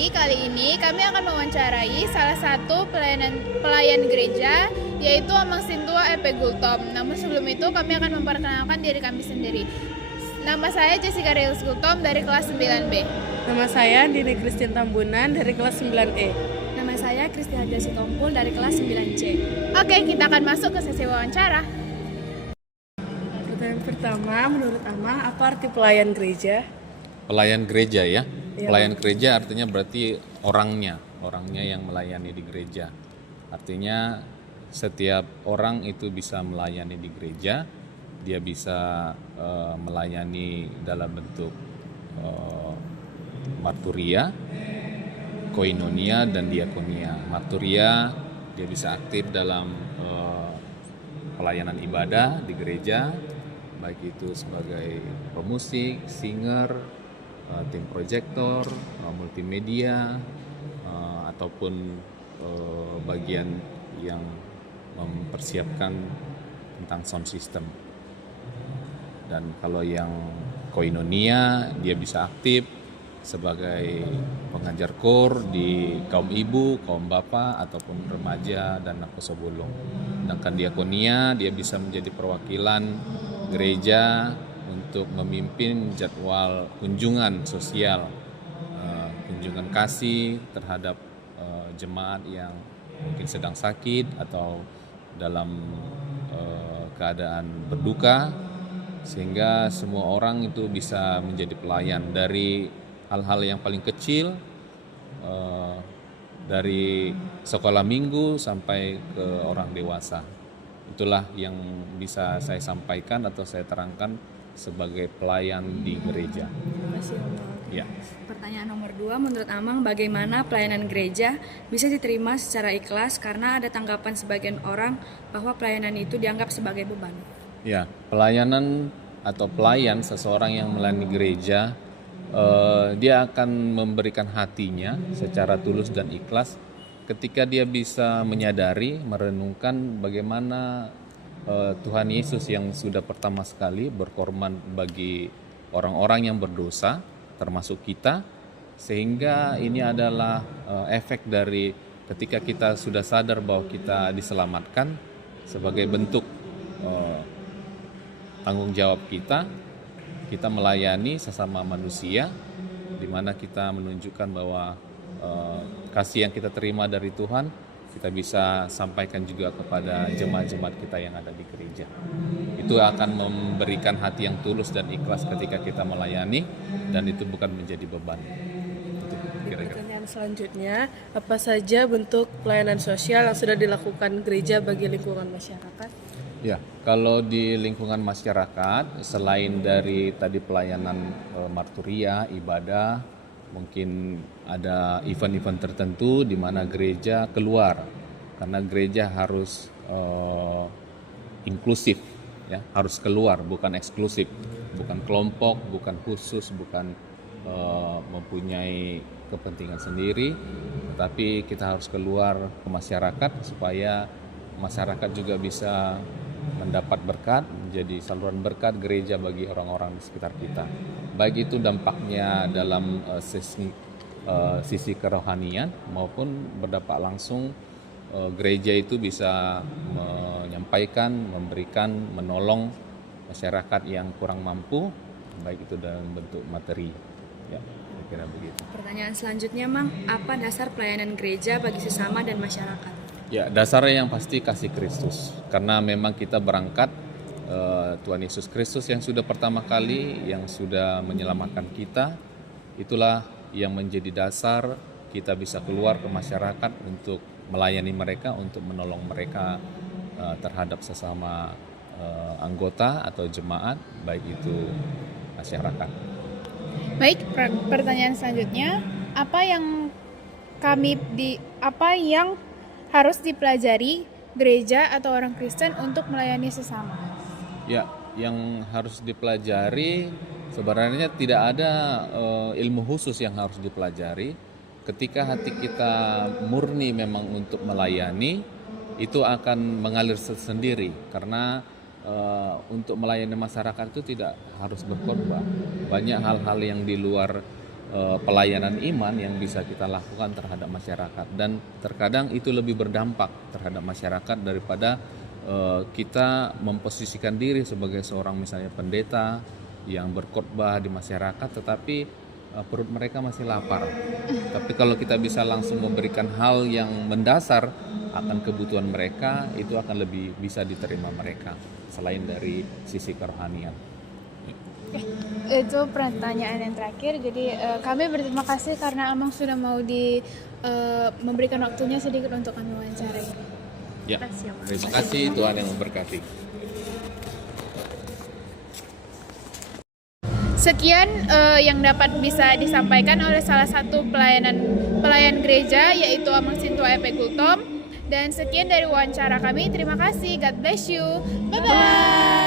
Jadi kali ini kami akan mewawancarai salah satu pelayan gereja, yaitu Amang Sintua EP Gultom. Namun sebelum itu kami akan memperkenalkan diri kami sendiri. Nama saya Jessica Reus Gultom dari kelas 9B. Nama saya Dini Christine Tambunan dari kelas 9E. Nama saya Kristi Haja Sitompul dari kelas 9C. Oke, kita akan masuk ke sesi wawancara. Pertanyaan pertama, menurut Amang, apa arti pelayan gereja? Pelayan gereja ya. Iya. Pelayan gereja artinya berarti orangnya yang melayani di gereja. Artinya setiap orang itu bisa melayani di gereja, dia bisa melayani dalam bentuk marturia, koinonia dan diakonia. Marturia dia bisa aktif dalam pelayanan ibadah di gereja, baik itu sebagai pemusik, singer, tim proyektor, multimedia, ataupun bagian yang mempersiapkan tentang sound system. Dan kalau yang koinonia, dia bisa aktif sebagai pengajar kor di kaum ibu, kaum bapak, ataupun remaja dan nakosobulung. Sedangkan diakonia, dia bisa menjadi perwakilan gereja untuk memimpin jadwal kunjungan sosial, kunjungan kasih terhadap jemaat yang mungkin sedang sakit atau dalam keadaan berduka, sehingga semua orang itu bisa menjadi pelayan dari hal-hal yang paling kecil, dari sekolah minggu sampai ke orang dewasa. Itulah yang bisa saya sampaikan atau saya terangkan sebagai pelayan di gereja. Terima kasih, Amang. Ya. Pertanyaan nomor 2, menurut Amang, bagaimana pelayanan gereja bisa diterima secara ikhlas karena ada tanggapan sebagian orang bahwa pelayanan itu dianggap sebagai beban? Ya, pelayanan atau pelayan seseorang yang melayani gereja, dia akan memberikan hatinya secara tulus dan ikhlas ketika dia bisa menyadari, merenungkan bagaimana Tuhan Yesus yang sudah pertama sekali berkorban bagi orang-orang yang berdosa, termasuk kita, sehingga ini adalah efek dari ketika kita sudah sadar bahwa kita diselamatkan sebagai bentuk tanggung jawab kita melayani sesama manusia, di mana kita menunjukkan bahwa kasih yang kita terima dari Tuhan kita bisa sampaikan juga kepada jemaat-jemaat kita yang ada di gereja. Itu akan memberikan hati yang tulus dan ikhlas ketika kita melayani, dan itu bukan menjadi beban. Itu kira-kira. Pertanyaan selanjutnya, apa saja bentuk pelayanan sosial yang sudah dilakukan gereja bagi lingkungan masyarakat? Ya, kalau di lingkungan masyarakat, selain dari tadi pelayanan marturia, ibadah, mungkin ada event-event tertentu di mana gereja keluar, karena gereja harus inklusif, ya, harus keluar, bukan eksklusif, bukan kelompok, bukan khusus, bukan mempunyai kepentingan sendiri, tetapi kita harus keluar ke masyarakat supaya masyarakat juga bisa mendapat berkat, menjadi saluran berkat gereja bagi orang-orang di sekitar kita. Baik itu dampaknya dalam sisi kerohanian maupun berdampak langsung, gereja itu bisa menyampaikan, memberikan, menolong masyarakat yang kurang mampu, baik itu dalam bentuk materi. Ya, kira-kira begitu. Pertanyaan selanjutnya, Mang, apa dasar pelayanan gereja bagi sesama dan masyarakat? Ya, dasarnya yang pasti kasih Kristus, karena memang kita berangkat Tuhan Yesus Kristus yang sudah pertama kali, yang sudah menyelamatkan kita, itulah yang menjadi dasar kita bisa keluar ke masyarakat untuk melayani mereka, untuk menolong mereka terhadap sesama anggota atau jemaat, baik itu masyarakat. Baik, pertanyaan selanjutnya, apa yang harus dipelajari gereja atau orang Kristen untuk melayani sesama? Ya, yang harus dipelajari sebenarnya tidak ada ilmu khusus yang harus dipelajari. Ketika hati kita murni memang untuk melayani, itu akan mengalir sendiri, karena untuk melayani masyarakat itu tidak harus berkorban. Banyak hal-hal yang di luar pelayanan iman yang bisa kita lakukan terhadap masyarakat, dan terkadang itu lebih berdampak terhadap masyarakat daripada kita memposisikan diri sebagai seorang misalnya pendeta yang berkhotbah di masyarakat tetapi perut mereka masih lapar. Tapi kalau kita bisa langsung memberikan hal yang mendasar akan kebutuhan mereka, itu akan lebih bisa diterima mereka selain dari sisi kerohanian. Itu pertanyaan yang terakhir. Jadi kami berterima kasih karena Amang sudah mau memberikan waktunya sedikit untuk kami wawancarai. Ya, terima kasih, Tuhan yang memberkati. Sekian yang dapat bisa disampaikan oleh salah satu pelayan gereja, yaitu Amang Sintua EP Gultom. Dan sekian dari wawancara kami. Terima kasih. God bless you. Bye bye.